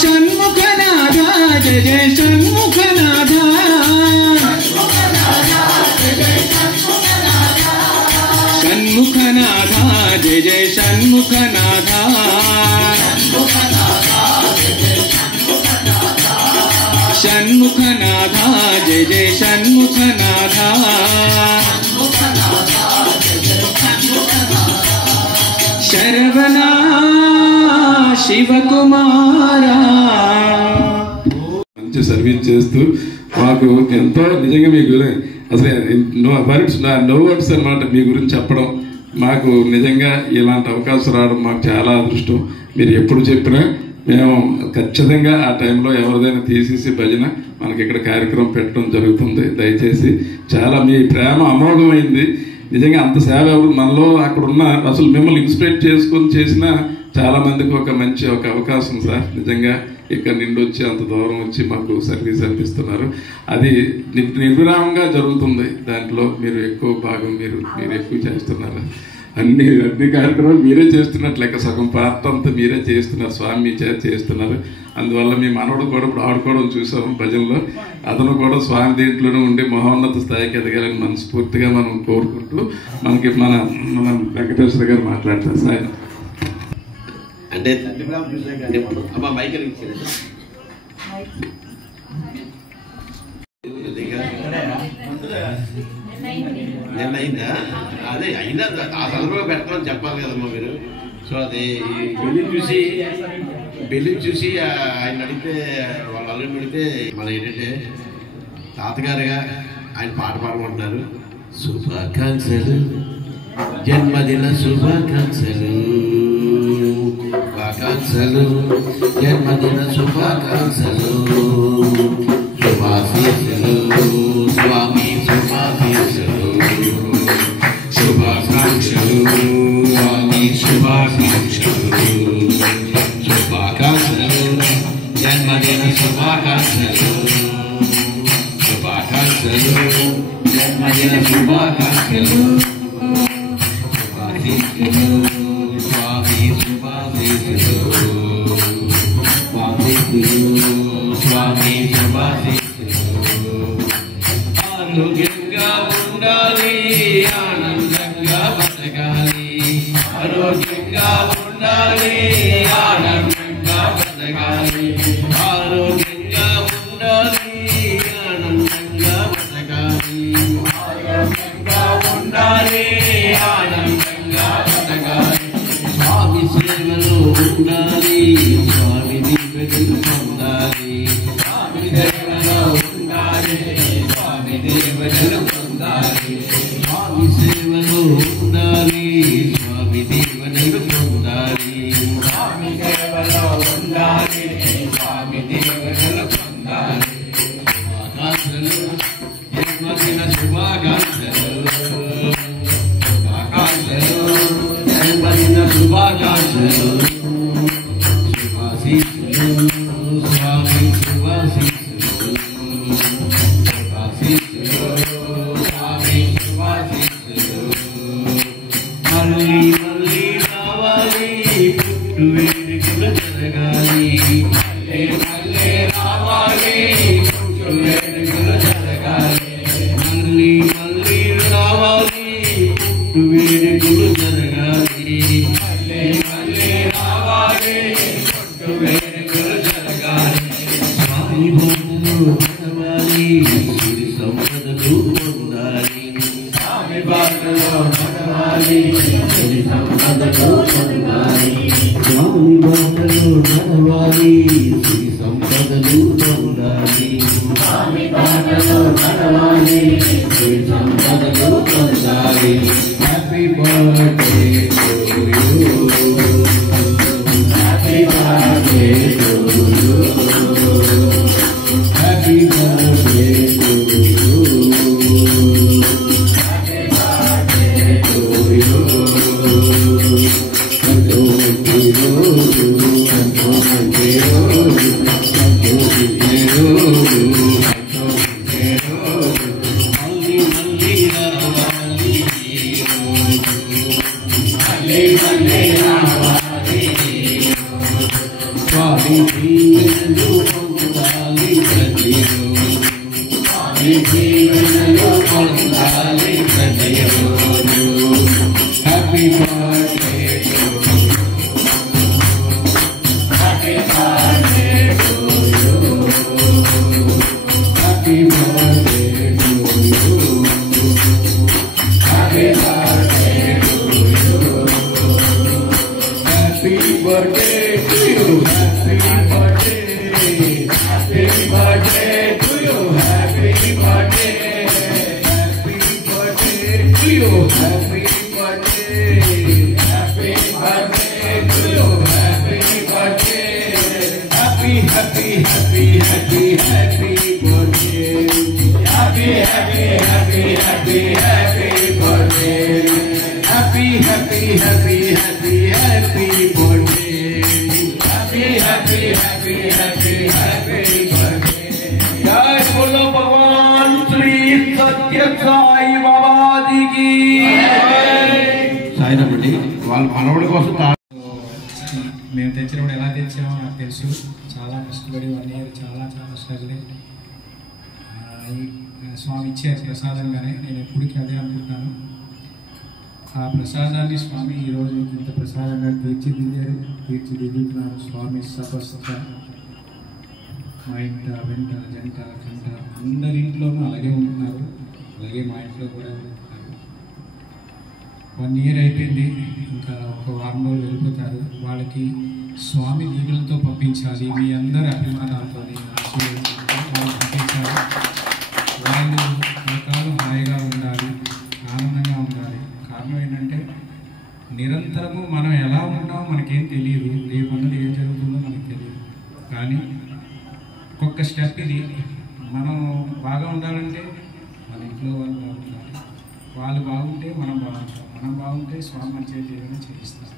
షణ్ముఖనాథ జయ జయ షణ్ముఖనాథ షణ్ముఖనాథ జయ జయ షణ్ముఖనాథ షణ్ముఖనాథ జయ జయ షణ్ముఖనాథ శరవణ శివకుమారా మంచి సర్వీస్ చేస్తూ మాకు ఎంతో నిజంగా మీ గురించి అసలు నో వర్డ్స్ అన్నమాట మీ గురించి చెప్పడం. మాకు నిజంగా ఇలాంటి అవకాశం రావడం మాకు చాలా అదృష్టం. మీరు ఎప్పుడు చెప్పినా మేము ఖచ్చితంగా ఆ టైంలో ఎవరిదైనా తీసేసి భజన మనకి ఇక్కడ కార్యక్రమం పెట్టడం జరుగుతుంది. దయచేసి చాలా మీ ప్రేమ అమోఘమైంది. నిజంగా అంత సేవ ఎవరు మనలో అక్కడ ఉన్న అసలు మిమ్మల్ని ఇన్స్పిరేట్ చేసుకొని చేసిన చాలా మందికి ఒక మంచి అవకాశం సార్. నిజంగా ఇక్కడ నిండి వచ్చి అంత దూరం వచ్చి మాకు సర్వీస్ అందిస్తున్నారు. అది నిర్విరామంగా జరుగుతుంది. దాంట్లో మీరు ఎక్కువ భాగం మీరు ఎక్కువ చేస్తున్నారు. అన్ని కార్యక్రమాలు మీరే చేస్తున్నట్లు లెక్క సగం పార్ట్ అంతా మీరే చేస్తున్నారు. స్వామి మీ చేత చేస్తున్నారు. అందువల్ల మీ మనవడు కూడా ఇప్పుడు ఆడుకోవడం చూసాము భజనలో. అతను కూడా స్వామి దీంట్లోనే ఉండి మహోన్నత స్థాయికి ఎదగాలని మనస్ఫూర్తిగా మనం కోరుకుంటూ మనకి మన వెంకటేశ్వర గారు మాట్లాడతారు సార్. అంటే నిన్న అయిందా? అదే అయినా ఆ సందర్భంగా పెట్టమని చెప్పాలి కదమ్మా మీరు. సో అది బిల్లింగ్ చూసి ఆయన అడిగితే వాళ్ళు అల్లుడిని అడిగితే మన ఏంటంటే తాతగారుగా ఆయన పాట పాడమంటున్నారు. శుభాకాంక్షలు, జన్మదిన శుభాకాంక్షలు, జన్మదిన శుభాకాంక్షలు, శుభాశీస్సులు స్వామి, శుభాశీస్సులు, శుభాకాంక్షలు స్వామి, శుభాకాంక్షలు, శుభాకాంక్షలు, జన్మదిన శుభాకాంక్షలు, శుభాకాంక్షలు, జన్మదిన శుభాకాంక్షలు, శుభాశీస్సులు స్వామి, శుభాశీస్సులు, స్వామి, శుభాశీస్సులు. ఆరోగ్యంగా ఉండాలి, ఆనందంగా బతకాలి, ఆరోగ్యంగా ఉండాలి, ఆనందంగా బతకాలి, ఆరోగ్యంగా ఉండాలి, ఆనందంగా బతకాలి, ఆరోగ్యంగా ఉండాలి, ఆనందంగా బతకాలి. స్వామి సేవలో ఉండాలి, స్వామి దీవెనలు పొందాలి, స్వామి సేవలో ఉండాలి, స్వామి దీవెనలు పొందాలి, స్వామి సేవలో ఉండాలి, స్వామి దీవెనలు పొందాలి, స్వామి సేవలో ఉండాలి, స్వామి దీవెనలు పొందాలి. శుభాకాంక్షలు, జన్మదిన శుభాకాంక్షలు, శుభాకాంక్షలు, జన్మదిన శుభాకాంక్షలు, శుభాశీస్సులు స్వామి, శుభాశీస్సులు, శుభాశీస్సులు స్వామి, శుభాశీస్సులు. మళ్ళీ మళ్ళీ రావాలి, పుట్టు వేడుకలు జరగాలి, మళ్ళీ మళ్ళీ రావాలి, పుట్టు వేడుకలు జరగాలి, మళ్ళీ మళ్ళీ రావాలి, పుట్టు వేడుకలు జరగాలి, మళ్ళీ మళ్ళీ రావాలి, పుట్టు వేడుకలు జరగాలి. స్వామి భక్తులు నడవాలి, సిరి సంపదలు పొందాలి, స్వామి భక్తులు నడవాలి, సిరి సంపదలు పొందాలి, స్వామి భక్తులు నడవాలి, సిరి సంపదలు పొందాలి, స్వామి భక్తులు నడవాలి, సిరి సంపదలు పొందాలి. Happy birthday to you, happy birthday to you, happy birthday to you, happy birthday to you. Santoshi రోజు, సంతోషి రోజు, సంతోషి రోజు, సంతోషి రోజు, మళ్ళీ మళ్ళీ రావాలి ఈ రోజు, మళ్ళీ మళ్ళీ స్వామి దీవెనలు పొందాలి ప్రతిరోజు, స్వామి దీవెనలు పొందాలి ప్రతిరోజు. Happy birthday to you, happy birthday to you, happy birthday to you, happy birthday to you, happy birthday to you, happy birthday, happy birthday to you, happy birthday, happy birthday to you, happy birthday, happy birthday to you, happy birthday, happy happy happy happy happy birthday, happy happy happy happy happy birthday, happy happy happy happy happy birthday, happy happy happy happy happy birthday. జై బోలో భగవాన్ శ్రీ సత్య సాయి బాబాజీకి సాయిరామ్ అండి. వాళ్ళ మనవడి కోసం మేము తెచ్చినప్పుడు ఎలా తెచ్చామో నాకు తెలుసు. చాలా కష్టపడి 1 year చాలా స్ట్రగుల్. స్వామి ఇచ్చే ప్రసాదంగానే నేను ఎప్పటికీ అదే అనుకుంటాను. ఆ ప్రసాదాన్ని స్వామి ఈరోజు ఇంత ప్రసాదంగా తీర్చిదిద్దుతున్నారు. స్వామి సపస్త మా ఇంట వెంట జంట కంట అందరి ఇంట్లోనూ అలాగే ఉంటున్నారు. అలాగే మా ఇంట్లో కూడా ఉంటున్నారు. 1 year అయిపోయింది. ఇంకా ఒక వారం రోజులు వెళ్ళిపోతారు. వాళ్ళకి స్వామి దీవులతో పంపించాలి. మీ అందరి అభిమానాలతో వాళ్ళు పంపించాలి. వాళ్ళు రకాలు హాయిగా ఉండాలి, ఆనందంగా ఉండాలి. కారణం ఏంటంటే నిరంతరము మనం ఎలా ఉన్నామో మనకేం తెలియదు. రేపన్నది ఏం జరుగుతుందో మనకు తెలియదు. కానీ ఒక్కొక్క స్టెప్ ఇది. మనం బాగా ఉండాలంటే మన ఇంట్లో వాళ్ళు బాగుండాలి. వాళ్ళు బాగుంటే మనం బాగుంటాం. మనం బాగుంటే స్వామి మంచిగా చేయడం చేయిస్తాం.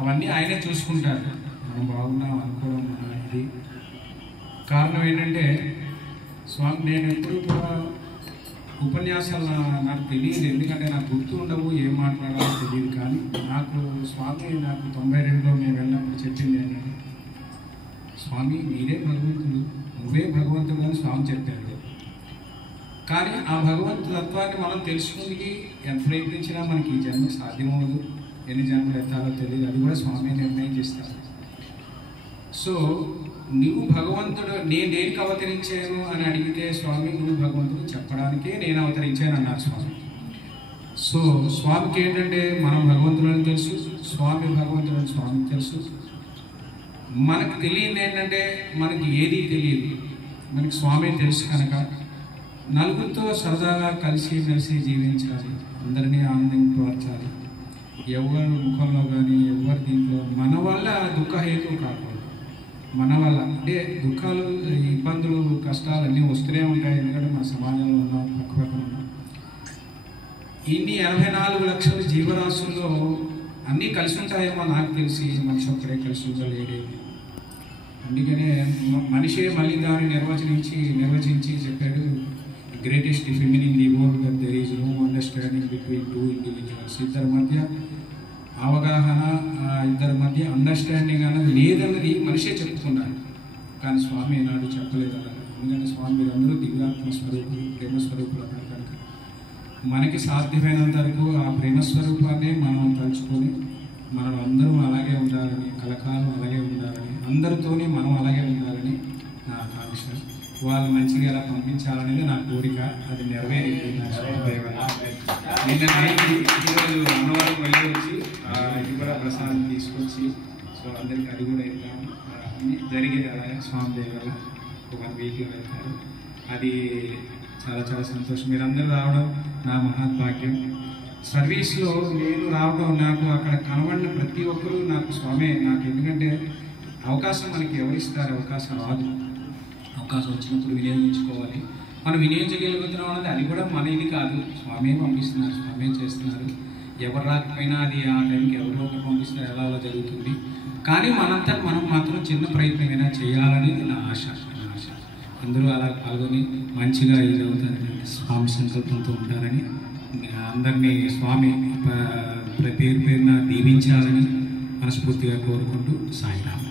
అవన్నీ ఆయనే చూసుకుంటారు. మనం బాగున్నాం అనుకోవడం మన ఇది. కారణం ఏంటంటే స్వామి నేను ఎప్పుడు కూడా ఉపన్యాసాలు నాకు తెలియదు. ఎందుకంటే నాకు గుర్తు ఉండవు, ఏం మాట్లాడాలో తెలియదు. కానీ నాకు స్వామి 92లో మేము వెళ్ళినప్పుడు చెప్పింది ఏంటంటే, స్వామి మీరే భగవంతుడు, నువ్వే భగవంతుడు అని స్వామి చెప్పారు. కానీ ఆ భగవంతు తత్వాన్ని మనం తెలుసుకుని ఎంత ప్రయత్నించినా మనకి ఈ జన్మ సాధ్యమవదు. ఎన్ని జన్మలు ఎత్తాలో తెలియదు. అది కూడా స్వామి నిర్ణయం చేస్తారు. సో నువ్వు భగవంతుడు, నేను దేనికి అవతరించాను అని అడిగితే స్వామి నువ్వు భగవంతుడు చెప్పడానికే నేను అవతరించాను అన్నారు స్వామి. సో స్వామికి ఏంటంటే మనం భగవంతుడని తెలుసు, స్వామి భగవంతుడని స్వామికి తెలుసు. మనకు తెలియదు ఏంటంటే మనకి ఏదీ తెలియదు, మనకి స్వామి తెలుసు. కనుక నలుగురితో సరదాగా కలిసి జీవించాలి, అందరినీ ఆనందింపరచాలి. ఎవరి ముఖంలో కానీ ఎవరి దీంట్లో మన వల్ల దుఃఖహేతు కాకూడదు. మన వల్ల అంటే దుఃఖాలు, ఇబ్బందులు, కష్టాలు అన్నీ వస్తూనే ఉంటాయి. ఎందుకంటే మన సమాజంలో ఉన్నాం, పక్కపక్కన ఉన్నాం. ఇన్ని 84 లక్షల జీవరాశుల్లో అన్నీ కలిసి ఉంటాయేమో నాకు తెలిసి. మనిషి ఒక్కడే కలిసి ఉండలేడే. అందుకనే మనిషే మళ్ళీ దాన్ని నిర్వచించి చెప్పాడు, greatest famine in the world that there is no understanding between 2 individuals. ఇద్దరి మధ్య అవగాహన, ఇద్దరి మధ్య అండర్స్టాండింగ్ అన్నది లేదన్నది మనిషే చెప్పుకున్నాడు. కానీ స్వామి ఏనాడు చెప్పలేదు అలా. ఎందుకంటే స్వామి మీరందరూ దివ్యాత్మ స్వరూపులు, ప్రేమ స్వరూపులు అన్నారు. కనుక మనకి సాధ్యమైనంత వరకు ఆ ప్రేమ స్వరూపాన్ని మనం తలుచుకొని మనం అందరూ అలాగే ఉండాలని, కలకాలం అలాగే ఉండాలని, అందరితోనే మనం అలాగే ఉండాలని నా ఆకాంక్ష. వాళ్ళు మంచిగా ఎలా పంపించాలనేది నా కోరిక. అది నెరవేరింది నా శుభదేవన. నిన్న ఈరోజు అన్నవరం వెళ్ళి వచ్చి ఇది కూడా ప్రసాదం తీసుకొచ్చి సో అందరికీ అది కూడా వెళ్తాము. అన్నీ జరిగేది అలాగే స్వామి దేవాల ఒక 1 weekలో వెళ్తారు. అది చాలా సంతోషం. మీరందరూ రావడం నా మహాభాగ్యం. సర్వీస్లో నేను రావడం, నాకు అక్కడ కనబడిన ప్రతి ఒక్కరూ నాకు స్వామి. నాకు ఎందుకంటే అవకాశం మనకి ఎవరిస్తారు? అవకాశం రాదు. అవకాశం వచ్చినప్పుడు వినియోగించుకోవాలి. మనం వినియోగించగలుగుతున్నాం అన్నది అది కూడా మన ఇది కాదు. స్వామి పంపిస్తున్నారు, స్వామి చేస్తున్నారు. ఎవరు రాకపోయినా అది ఆ టైంకి ఎవరో ఒకరు పంపిస్తున్నారు, ఎలా అలా జరుగుతుంది. కానీ మనంతా మనం మాత్రం చిన్న ప్రయత్నమైనా చేయాలనేది నా ఆశ. అందరూ అలా పాల్గొని మంచిగా ఇది అవుతారని, స్వామి సంకల్పంతో ఉంటారని, అందరినీ స్వామి పేరున దీవించాలని మనస్ఫూర్తిగా కోరుకుంటూ సాయిరామ్.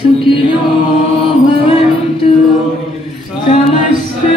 सुखिनो भवन्तु समस्त